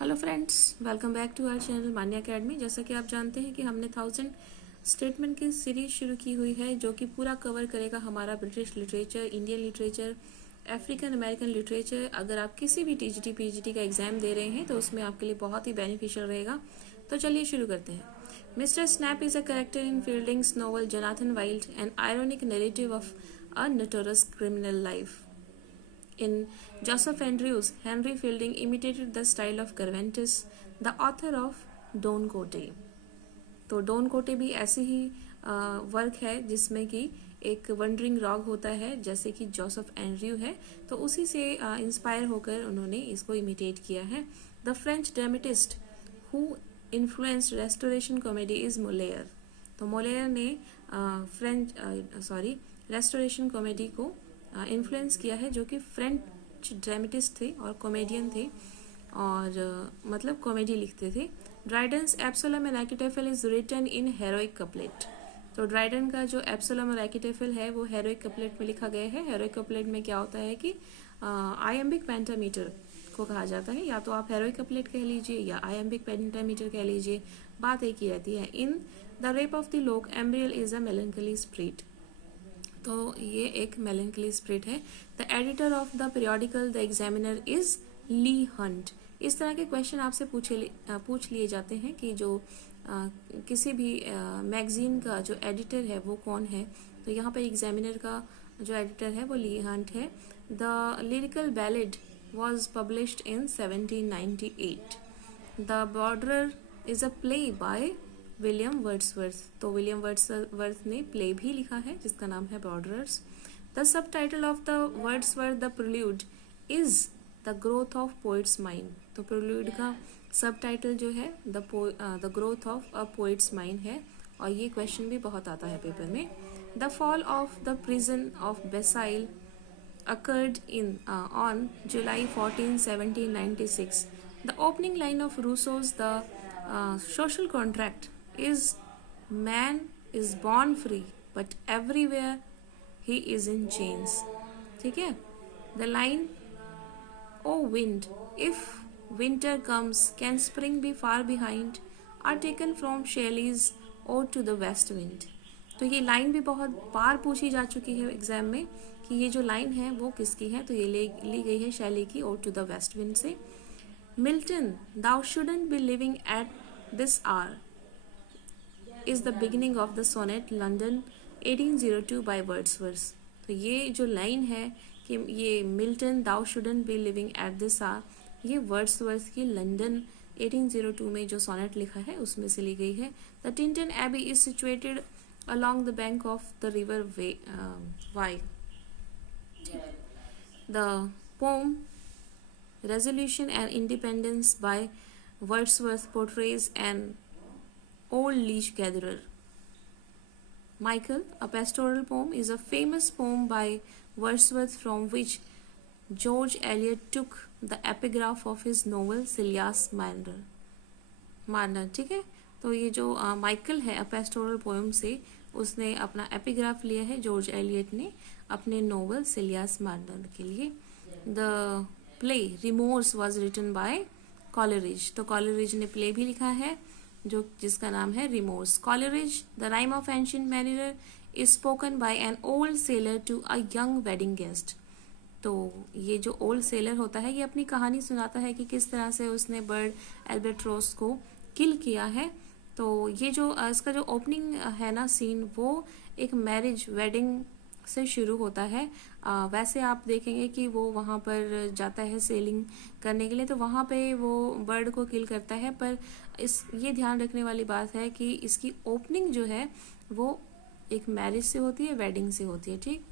Hello friends, welcome back to our channel Manya academy. जैसा कि आप जानते हैं कि हमने 1000 स्टेटमेंट की सीरीज शुरू की हुई है जो कि पूरा कवर करेगा हमारा British literature, Indian literature, African American literature. अगर आप किसी भी टीजीटी पीजीटी का एग्जाम दे रहे हैं तो उसमें आपके लिए बहुत ही बेनिफिशियल रहेगा। तो चलिए शुरू करते हैं। Mister Snap is a character in Fielding's novel Jonathan Wild, an ironic narrative of a notorious criminal life. In Joseph Andrews, Henry Fielding imitated the style of Cervantes, the author of Don Quixote। तो don कोटे भी ऐसी ही work है जिसमें कि एक wondering rogue होता है जैसे कि जोसेफ एंड्रयू है, तो उसी से इंस्पायर होकर उन्होंने इसको इमिटेट किया है। The French dramatist who influenced restoration comedy is Moliere. तो मोलेयर ने रेस्टोरेशन कॉमेडी को इन्फ्लुएंस किया है, जो कि फ्रेंच ड्रामेटिस्ट थे और कॉमेडियन थे और मतलब कॉमेडी लिखते थे। Dryden's Absalom and Achitophel is written in heroic couplet. तो ड्राइडन का जो एब्सोलम और आर्किटेफल है वो हेरोइक कपलेट में लिखा गया है। हेरोइक कपलेट में क्या होता है कि आयम्बिक पेंटामीटर को कहा जाता है, या तो आप हेरोइक कपलेट कह लीजिए या आयम्बिक पेंटामीटर कह लीजिए, बात एक ही रहती है। In the rape of the lock Umbriel is a melancholy spirit. तो ये एक मेलनकली स्प्रिट है। The editor of the periodical the Examiner is Leigh Hunt. इस तरह के क्वेश्चन आपसे पूछ लिए जाते हैं कि जो किसी भी मैगजीन का जो एडिटर है वो कौन है। तो यहाँ पर एग्जामिनर का जो एडिटर है वो ली हंट है। The Lyrical Ballad was published in 1798। The Borderer is a play by William Wordsworth. तो विलियम वर्ड्सवर्थ ने प्ले भी लिखा है जिसका नाम है Borderers. The subtitle of the Wordsworth the Prelude is the growth of poet's mind. तो Prelude का सब टाइटल जो है the growth of a poet's mind है, और ये क्वेश्चन भी बहुत आता है पेपर में। The fall of the prison of Bastille occurred on July 14, 1796. The opening line of Rousseau's The Social Contract is man is born free but everywhere he is in chains। ठीक है। The line "Oh wind, if winter comes, can spring be far behind" are taken from Shelley's Ode to the West Wind। तो ये line भी बहुत बार पूछी जा चुकी है एग्जाम में कि ये जो लाइन है वो किसकी है। तो ये ली गई है शैली की ode to the west wind से। Milton thou shouldn't be living at this hour is the beginning of the sonnet London 1802 by Wordsworth. तो ये जो लाइन है कि ये Milton thou shouldn't be living at this hour, ये Wordsworth की London 1802 में जो सोनेट लिखा है उसमें से ली गई है। The Tintern Abbey is situated along the bank of the river Wye। The poem Resolution and Independence by Wordsworth portrays an old leash gatherer। Michael, a pastoral poem, is a famous poem by Wordsworth from which George Eliot took the epigraph of his novel Silas Marner। ठीक है। तो ये जो Michael है, अ pastoral poem से उसने अपना epigraph लिया है जॉर्ज एलियट ने अपने नोवेल सिलियास मार्नर के लिए। The play Remorse was written by Coleridge. तो कॉलरिज ने प्ले भी लिखा है जिसका नाम है Remorse. Coleridge the rime of ancient mariner is spoken by an old sailor to a young wedding guest. तो ये जो ओल्ड सेलर होता है ये अपनी कहानी सुनाता है कि किस तरह से उसने बर्ड एल्बेट्रोस को किल किया है। तो ये जो इसका जो ओपनिंग है ना सीन, वो एक मैरिज वेडिंग से शुरू होता है। वैसे आप देखेंगे कि वो वहाँ पर जाता है सेलिंग करने के लिए, तो वहाँ पे वो बर्ड को किल करता है। पर ये ध्यान रखने वाली बात है कि इसकी ओपनिंग जो है वो एक मैरिज से होती है, वेडिंग से होती है। ठीक।